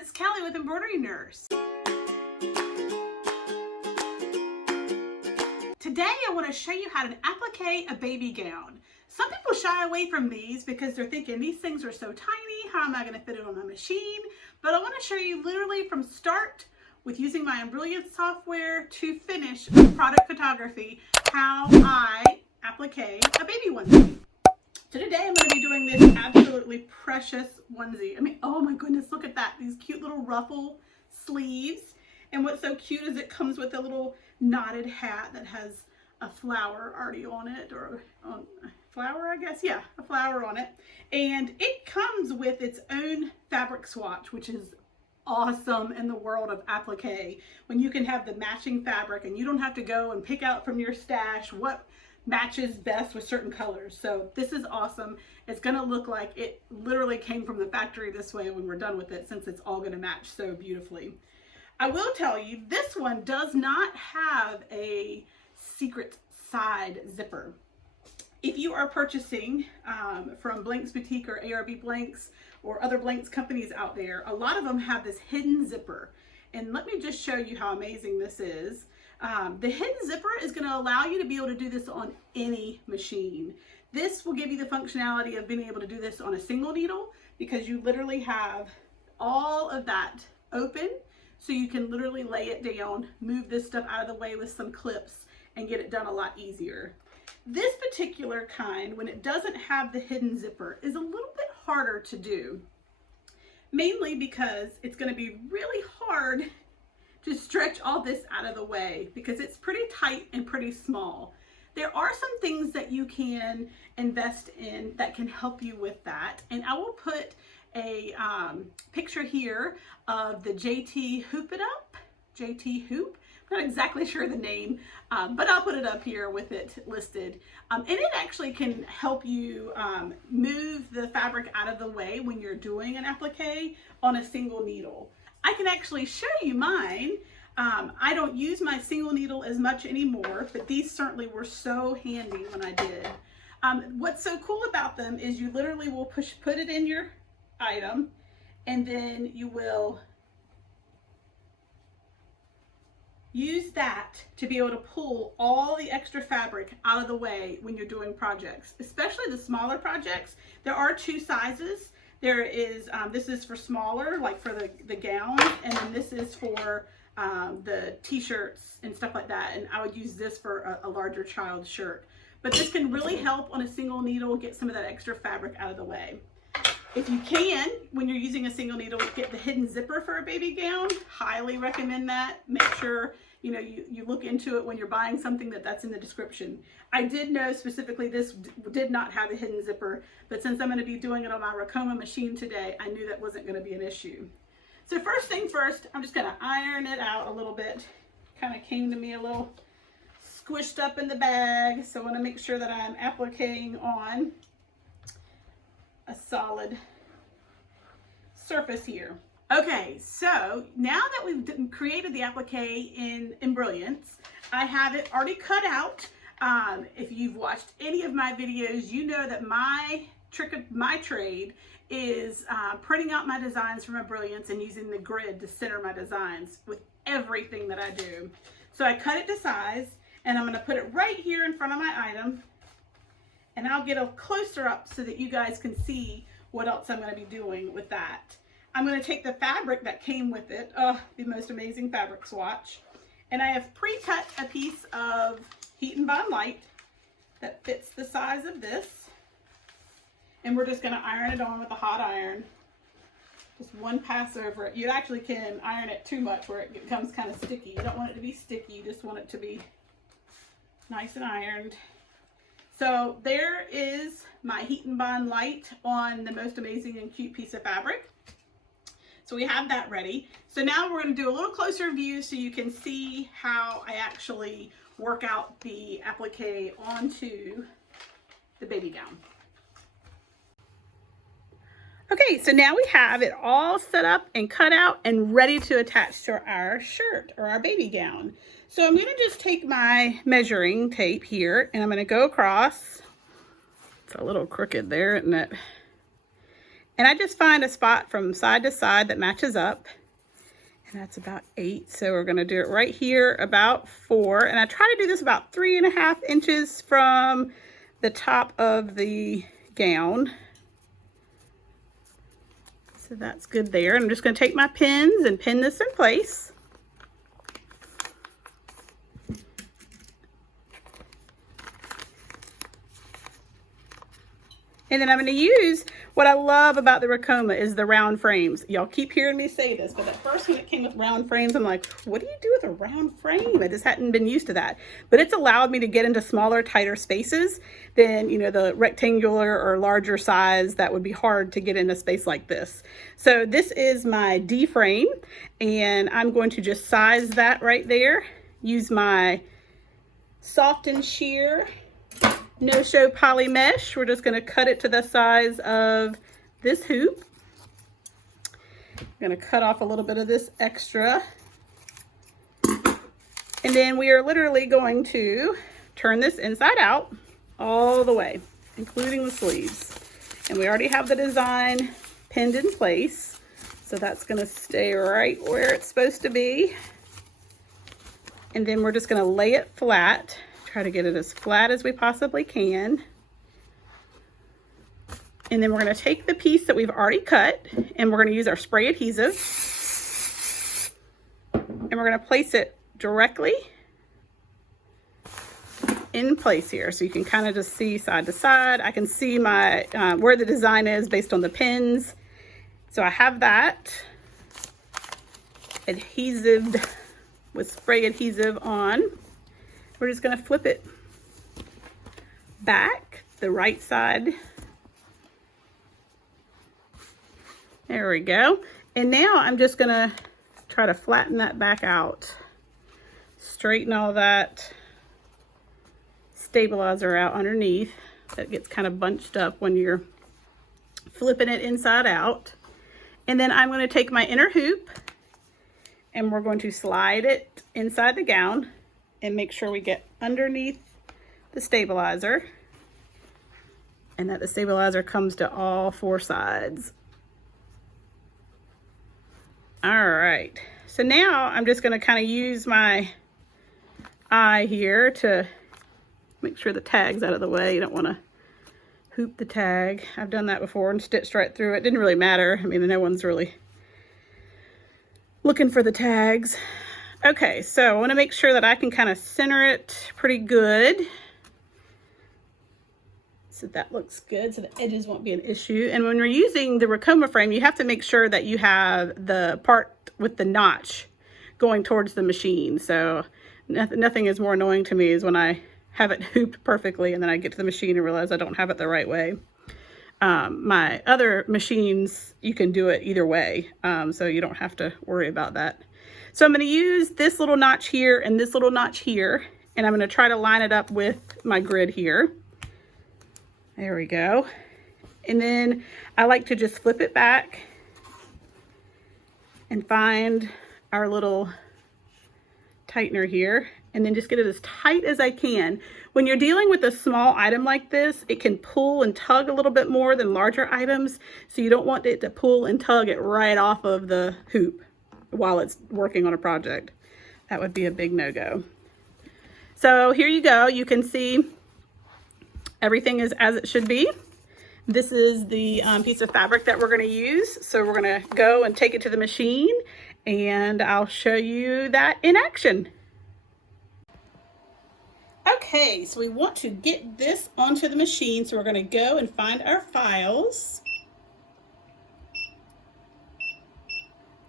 it's Kelly with EmbroideryNurse. Today I want to show you how to applique a baby gown. Some people shy away from these because they're thinking these things are so tiny, how am I going to fit it on my machine? But I want to show you literally from start with using my Embroidery software to finish with product photography how I applique a baby onesie. So today I'm going to be doing this absolutely precious onesie. I mean, oh my goodness, look at that. These cute little ruffle sleeves. And what's so cute is it comes with a little knotted hat that has a flower already on it, or a flower, I guess. Yeah, a flower on it. And it comes with its own fabric swatch, which is awesome in the world of applique, when you can have the matching fabric and you don't have to go and pick out from your stash what matches best with certain colors. So this is awesome. It's going to look like it literally came from the factory this way when we're done with it, since it's all going to match so beautifully. I will tell you, this one does not have a secret side zipper. If you are purchasing from Blanks Boutique or ARB Blanks or other Blanks companies out there, a lot of them have this hidden zipper. And let me just show you how amazing this is. The hidden zipper is going to allow you to be able to do this on any machine. This will give you the functionality of being able to do this on a single needle, because you literally have all of that open, so you can literally lay it down, move this stuff out of the way with some clips, and get it done a lot easier. This particular kind, when it doesn't have the hidden zipper, is a little bit harder to do, mainly because it's going to be really hard to stretch all this out of the way because it's pretty tight and pretty small. There are some things that you can invest in that can help you with that, and I will put a picture here of the JT Hoop It Up, JT Hoop. I'm not exactly sure the name, but I'll put it up here with it listed. And it actually can help you move the fabric out of the way when you're doing an applique on a single needle. I can actually show you mine. I don't use my single needle as much anymore, but these certainly were so handy when I did. What's so cool about them is you literally will put it in your item, and then you will use that to be able to pull all the extra fabric out of the way when you're doing projects, especially the smaller projects. There are two sizes. There is, this is for smaller, like for the gowns, and then this is for the t-shirts and stuff like that. And I would use this for a larger child shirt. But this can really help on a single needle get some of that extra fabric out of the way. If you can, when you're using a single needle, get the hidden zipper for a baby gown. Highly recommend that. Make sure you look into it when you're buying something that's in the description. I did know specifically this did not have a hidden zipper, but since I'm going to be doing it on my Ricoma machine today, I knew that wasn't going to be an issue. So first thing first, I'm just going to iron it out a little bit. Kind of came to me a little squished up in the bag, so I want to make sure that I'm appliquing on a solid surface here. Okay, so now that we've created the applique in Embroidery, I have it already cut out. If you've watched any of my videos, you know that my trick of my trade is printing out my designs from Embroidery and using the grid to center my designs with everything that I do. So I cut it to size, and I'm going to put it right here in front of my item, and I'll get a closer up so that you guys can see what else I'm going to be doing with that. I'm going to take the fabric that came with it, the most amazing fabric swatch, and I have pre-cut a piece of Heat and Bond Light that fits the size of this, and we're just going to iron it on with a hot iron. Just one pass over it. You actually can iron it too much where it becomes kind of sticky. You don't want it to be sticky, you just want it to be nice and ironed. So there is my Heat and Bond Light on the most amazing and cute piece of fabric. So we have that ready. So now we're going to do a little closer view so you can see how I actually work out the applique onto the baby gown. Okay, so now we have it all set up and cut out and ready to attach to our shirt or our baby gown. So I'm going to just take my measuring tape here, and I'm going to go across. It's a little crooked there, isn't it? And I just find a spot from side to side that matches up. And that's about 8. So we're going to do it right here about 4. And I try to do this about 3.5 inches from the top of the gown. So that's good there. And I'm just going to take my pins and pin this in place. And then I'm going to use, what I love about the Ricoma is the round frames. Y'all keep hearing me say this, but at first when it came with round frames, I'm like, what do you do with a round frame? I just hadn't been used to that. But it's allowed me to get into smaller, tighter spaces than, you know, the rectangular or larger size that would be hard to get in a space like this. So this is my D frame, and I'm going to just size that right there. Use my soft and sheer no-show poly mesh. We're just going to cut it to the size of this hoop. I'm going to cut off a little bit of this extra. And then we are literally going to turn this inside out all the way, including the sleeves. And we already have the design pinned in place. So that's going to stay right where it's supposed to be. And then we're just going to lay it flat. Try to get it as flat as we possibly can. And then we're going to take the piece that we've already cut, and we're going to use our spray adhesive. And we're going to place it directly in place here. So you can kind of just see side to side. I can see my where the design is based on the pins. So I have that adhesive with spray adhesive on. We're just going to flip it back the right side. There we go. And now I'm just going to try to flatten that back out. Straighten all that stabilizer out underneath. That gets kind of bunched up when you're flipping it inside out. And then I'm going to take my inner hoop and we're going to slide it inside the gown and make sure we get underneath the stabilizer and that the stabilizer comes to all 4 sides. All right, so now I'm just going to kind of use my eye here to make sure the tag's out of the way. You don't want to hoop the tag. I've done that before and stitched right through it. Didn't really matter. I mean, no one's really looking for the tags. Okay, so I want to make sure that I can kind of center it pretty good. So that looks good, so the edges won't be an issue. And when we're using the Ricoma frame, you have to make sure that you have the part with the notch going towards the machine. So nothing is more annoying to me is when I have it hooped perfectly and then I get to the machine and realize I don't have it the right way. My other machines, you can do it either way, so you don't have to worry about that. So I'm going to use this little notch here and this little notch here, and I'm going to try to line it up with my grid here. There we go. And then I like to just flip it back and find our little tightener here, and then just get it as tight as I can. When you're dealing with a small item like this, it can pull and tug a little bit more than larger items, so you don't want it to pull and tug it right off of the hoop while it's working on a project. That would be a big no-go. So here you go. You can see everything is as it should be. This is the piece of fabric that we're going to use. So we're going to go and take it to the machine, and I'll show you that in action. Okay, so we want to get this onto the machine, so we're going to go and find our files.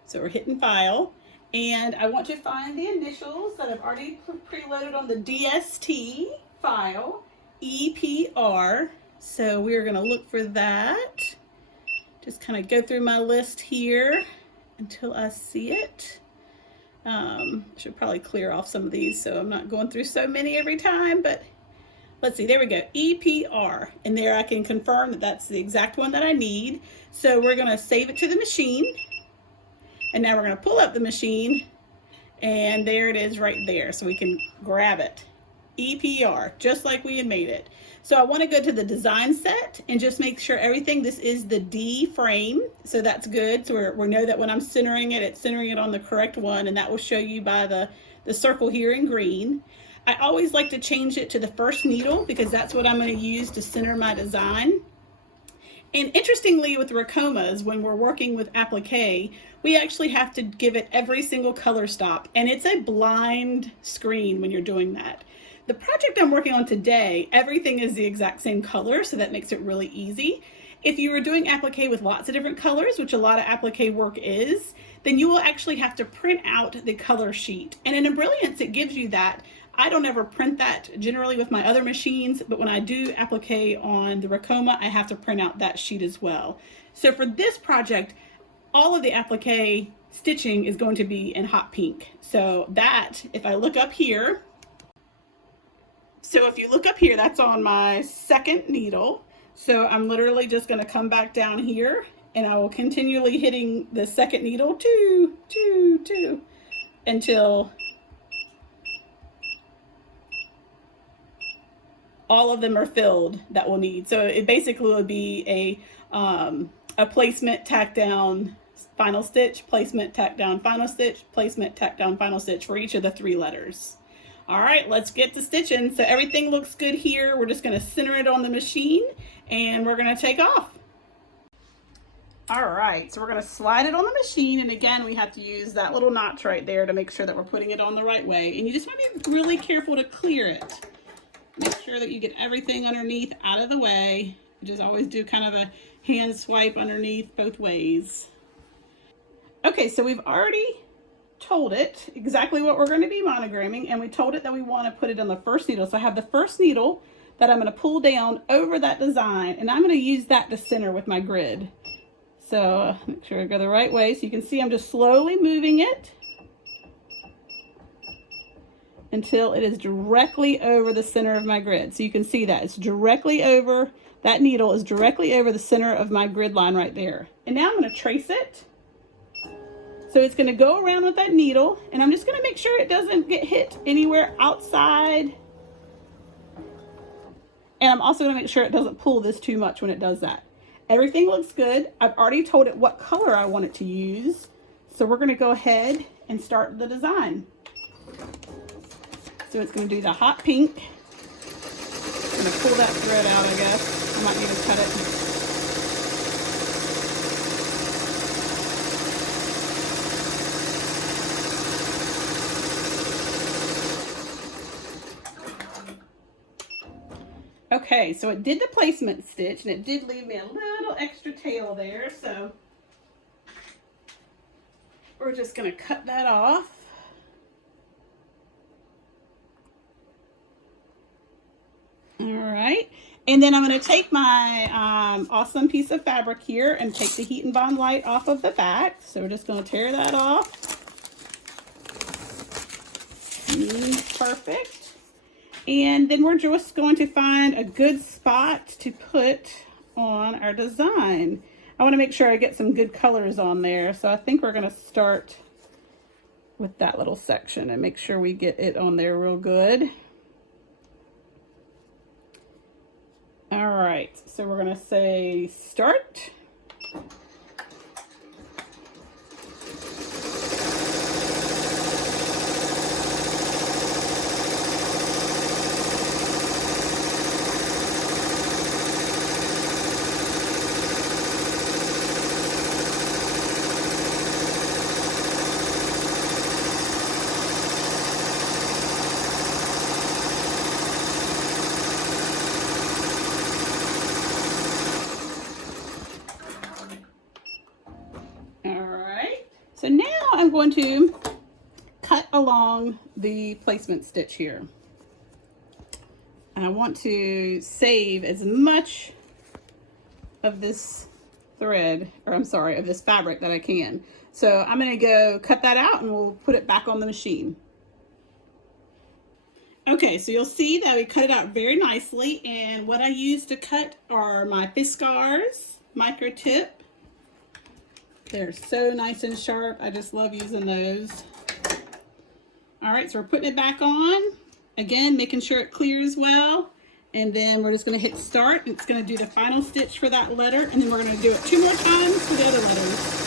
So we're hitting file, and I want to find the initials that I've already preloaded on the DST file, EPR. So we're going to look for that. Just kind of go through my list here until I see it. Should probably clear off some of these so I'm not going through so many every time, but let's see, there we go, EPR. And there I can confirm that that's the exact one that I need. So we're going to save it to the machine. And now we're going to pull up the machine, and there it is right there, so we can grab it. EPR, just like we had made it. So I want to go to the design set and just make sure everything, this is the D frame, so that's good. So we know that when I'm centering it, it's centering it on the correct one, and that will show you by the circle here in green. I always like to change it to the first needle because that's what I'm going to use to center my design. And interestingly, with Ricomas, when we're working with applique, we actually have to give it every single color stop, and it's a blind screen when you're doing that. The project I'm working on today, everything is the exact same color, so that makes it really easy. If you were doing applique with lots of different colors, which a lot of applique work is, then you will actually have to print out the color sheet. And in Embroiderynurse, it gives you that. I don't ever print that generally with my other machines, but when I do applique on the Ricoma, I have to print out that sheet as well. So for this project, all of the applique stitching is going to be in hot pink. So that, if I look up here, if you look up here, that's on my second needle. So I'm literally just going to come back down here, and I will continually hitting the second needle, two, two, two, until all of them are filled that we'll need. So it basically would be a placement, tack down, final stitch, placement, tack down, final stitch, placement, tack down, final stitch for each of the 3 letters. All right, let's get to stitching. So everything looks good here. We're just gonna center it on the machine and we're gonna take off. All right, so we're gonna slide it on the machine, and again, we have to use that little notch right there to make sure that we're putting it on the right way. And you just wanna be really careful to clear it. Make sure that you get everything underneath out of the way. You just always do kind of a hand swipe underneath both ways. Okay, so we've already told it exactly what we're going to be monogramming, and we told it that we want to put it on the first needle. So I have the first needle that I'm going to pull down over that design, and I'm going to use that to center with my grid. So make sure I go the right way. So you can see I'm just slowly moving it until it is directly over the center of my grid. So you can see that it's directly over, that needle is directly over the center of my grid line right there. And now I'm going to trace it. So it's going to go around with that needle, and I'm just going to make sure it doesn't get hit anywhere outside. And I'm also going to make sure it doesn't pull this too much when it does that. Everything looks good. I've already told it what color I want it to use. So we're going to go ahead and start the design. So it's going to do the hot pink. I'm going to pull that thread out, I guess. I might need to cut it. Okay, so it did the placement stitch, and it did leave me a little extra tail there, so we're just going to cut that off. All right, and then I'm going to take my awesome piece of fabric here and take the Heat and Bond Light off of the back. So we're just going to tear that off. Perfect. And then we're just going to find a good spot to put on our design. I want to make sure I get some good colors on there. So I think we're going to start with that little section and make sure we get it on there real good. All right, so we're going to say start. So now I'm going to cut along the placement stitch here. And I want to save as much of this thread, or I'm sorry, of this fabric that I can. So I'm going to go cut that out and we'll put it back on the machine. Okay, so you'll see that we cut it out very nicely, and what I use to cut are my Fiskars micro tip. They're so nice and sharp. I just love using those. All right, so we're putting it back on. Again, making sure it clears well. And then we're just going to hit start. It's going to do the final stitch for that letter. And then we're going to do it 2 more times for the other letters.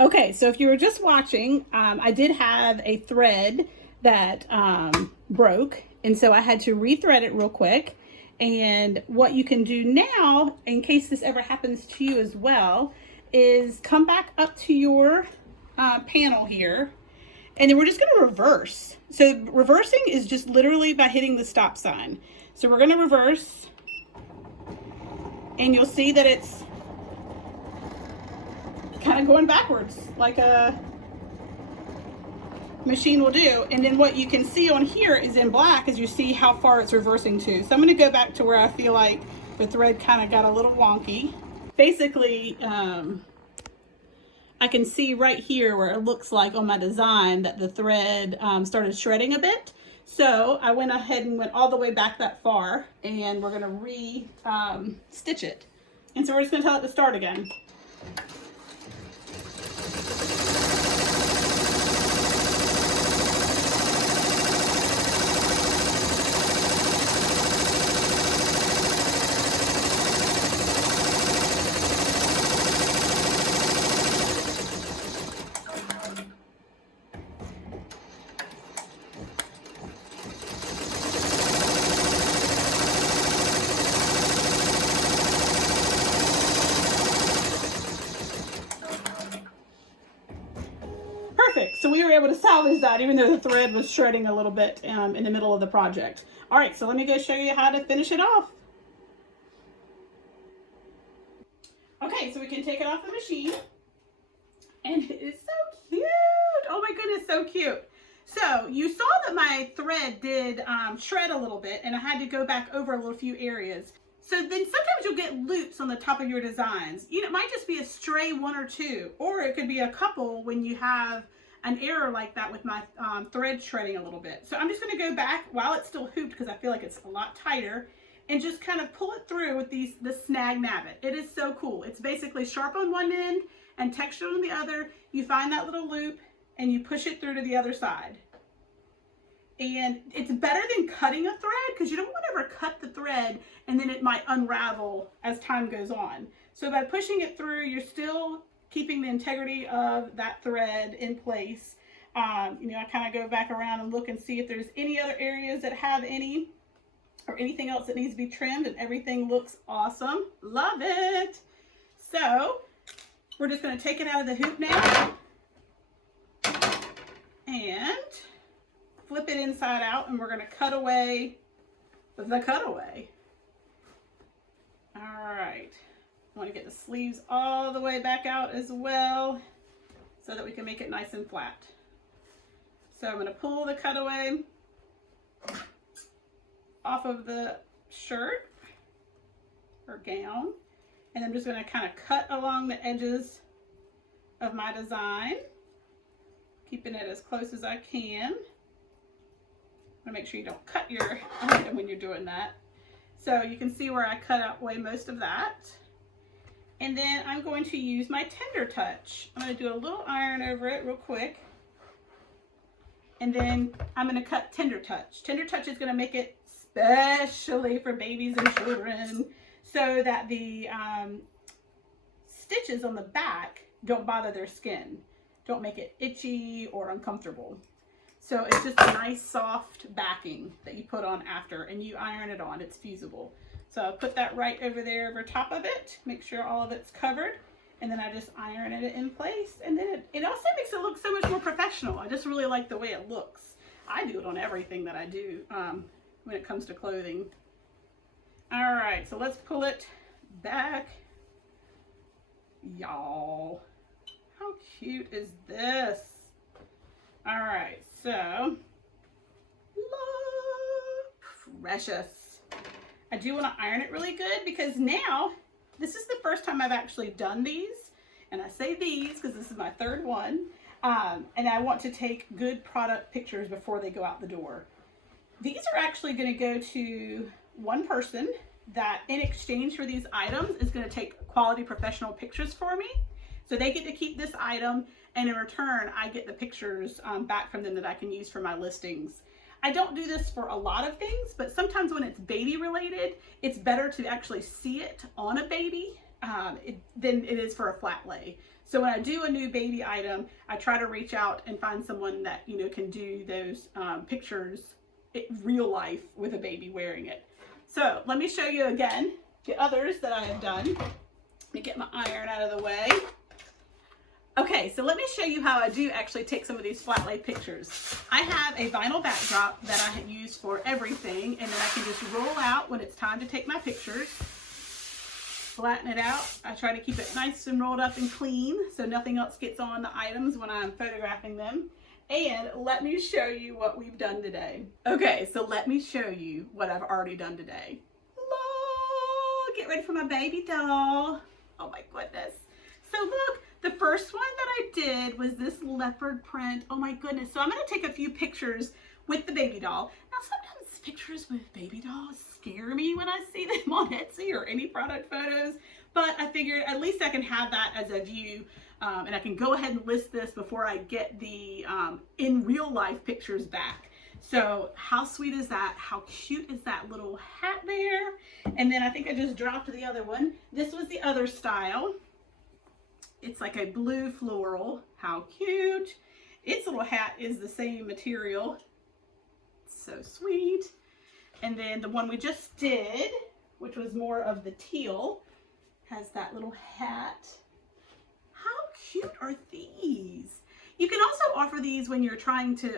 Okay, so if you were just watching, I did have a thread that broke, and so I had to rethread it real quick. And what you can do now, in case this ever happens to you as well, is come back up to your panel here, and then we're just going to reverse. So reversing is just literally by hitting the stop sign. So we're going to reverse, and you'll see that it's kind of going backwards like a machine will do. And then what you can see on here is in black is you see how far it's reversing to. So I'm going to go back to where I feel like the thread kind of got a little wonky. Basically, I can see right here where it looks like on my design that the thread started shredding a bit. So I went ahead and went all the way back that far, and we're going to stitch it. And so we're just going to tell it to start again. Perfect. So we were able to salvage that even though the thread was shredding a little bit in the middle of the project. All right, so let me go show you how to finish it off. Okay, so we can take it off the machine. And it is so cute. Oh my goodness, so cute. So you saw that my thread did shred a little bit, and I had to go back over a little few areas. So then sometimes you'll get loops on the top of your designs. You know, it might just be a stray 1 or 2, or it could be a couple when you have an error like that with my thread shredding a little bit. So I'm just going to go back while it's still hooped, because I feel like it's a lot tighter, and just kind of pull it through with the snag nabbit. It is so cool. It's basically sharp on one end and textured on the other. You find that little loop and you push it through to the other side. And it's better than cutting a thread, because you don't want to ever cut the thread and then it might unravel as time goes on. So by pushing it through, you're still keeping the integrity of that thread in place. You know, I kind of go back around and look and see if there's any other areas that have any or anything else that needs to be trimmed, and everything looks awesome. Love it. So we're just going to take it out of the hoop now and flip it inside out, and we're going to cut away the cutaway. All right. I want to get the sleeves all the way back out as well so that we can make it nice and flat. So I'm going to pull the cutaway off of the shirt or gown, and I'm just going to kind of cut along the edges of my design. keeping it as close as I can. I want to make sure you don't cut your item when you're doing that. So you can see where I cut out away most of that. And then I'm going to use my Tender Touch. I'm going to do a little iron over it real quick. And then I'm going to cut Tender Touch. Tender Touch is going to make it especially for babies and children so that the stitches on the back don't bother their skin. Don't make it itchy or uncomfortable. So it's just a nice soft backing that you put on after and you iron it on. It's fusible. So I'll put that right over there over top of it. Make sure all of it's covered. And then I just iron it in place. And then it also makes it look so much more professional. I just really like the way it looks. I do it on everything that I do when it comes to clothing. All right, so let's pull it back. Y'all, how cute is this? All right, so look, precious. I do want to iron it really good because now this is the first time I've actually done these. And I say these because this is my third one. And I want to take good product pictures before they go out the door. These are actually going to go to one person that in exchange for these items is going to take quality professional pictures for me. So they get to keep this item, and in return I get the pictures back from them that I can use for my listings. I don't do this for a lot of things, but sometimes when it's baby related, it's better to actually see it on a baby than it is for a flat lay. So when I do a new baby item, I try to reach out and find someone that, you know, can do those pictures in real life with a baby wearing it. So let me show you again the others that I have done. Let me get my iron out of the way. Okay, so let me show you how I do actually take some of these flat lay pictures. I have a vinyl backdrop that I use for everything, and then I can just roll out when it's time to take my pictures. Flatten it out. I try to keep it nice and rolled up and clean so nothing else gets on the items when I'm photographing them. And let me show you what we've done today. Okay, so let me show you what I've already done today. Look, get ready for my baby doll. Oh my goodness. So look, the first one that I did was this leopard print. Oh my goodness. So I'm going to take a few pictures with the baby doll. Now sometimes pictures with baby dolls scare me when I see them on Etsy or any product photos, but I figured at least I can have that as a view, and I can go ahead and list this before I get the in real life pictures back. So how sweet is that? How cute is that little hat there? And then I think I just dropped the other one. This was the other style. It's like a blue floral. How cute. Its little hat is the same material. So sweet. And then the one we just did, which was more of the teal, has that little hat. How cute are these? You can also offer these when you're trying to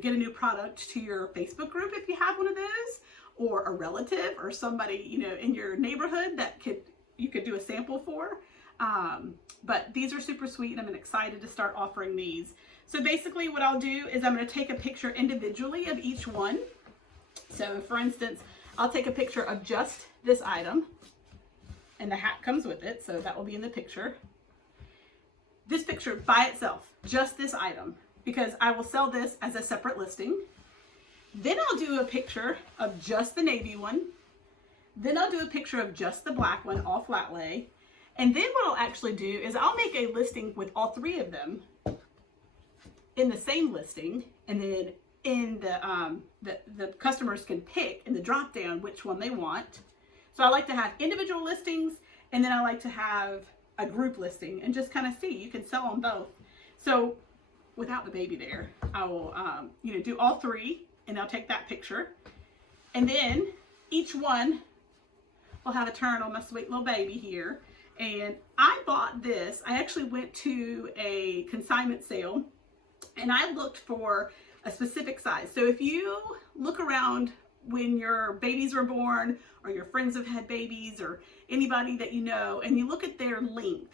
get a new product to your Facebook group if you have one of those, or a relative or somebody in your neighborhood that you could do a sample for. But these are super sweet, and I'm excited to start offering these. So basically what I'll do is I'm going to take a picture individually of each one. So for instance, I'll take a picture of just this item, and the hat comes with it, so that will be in the picture. This picture by itself, just this item, because I will sell this as a separate listing. Then I'll do a picture of just the navy one. Then I'll do a picture of just the black one, all flat lay. And then what I'll actually do is I'll make a listing with all three of them in the same listing, and then in the customers can pick in the drop down which one they want. So I like to have individual listings, and then I like to have a group listing and just kind of see. You can sell them both. So without the baby there, I will do all three, and I'll take that picture, and then each one will have a turn on my sweet little baby here. And I bought this. I actually went to a consignment sale, and I looked for a specific size. So if you look around when your babies were born, or your friends have had babies, or anybody that you know, and you look at their length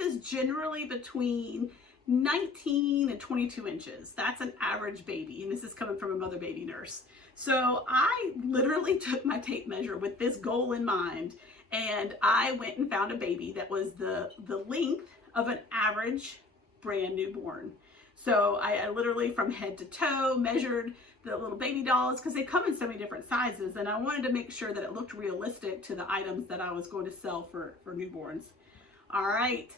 is generally between 19 and 22 inches. That's an average baby, and this is coming from a mother baby nurse. So I literally took my tape measure with this goal in mind, and I went and found a baby that was the length of an average brand newborn. So I literally from head to toe measured the little baby dolls because they come in so many different sizes, and I wanted to make sure that it looked realistic to the items that I was going to sell for newborns. All right.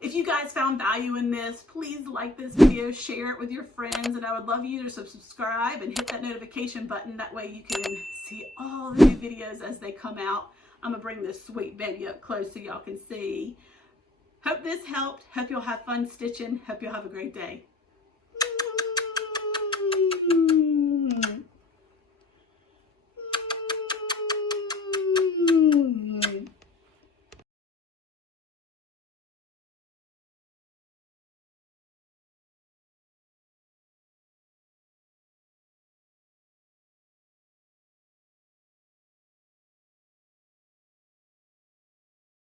If you guys found value in this, please like this video, share it with your friends, and I would love you to subscribe and hit that notification button. That way you can see all the new videos as they come out. I'm gonna bring this sweet baby up close so y'all can see. Hope this helped. Hope you'll have fun stitching. Hope you'll have a great day.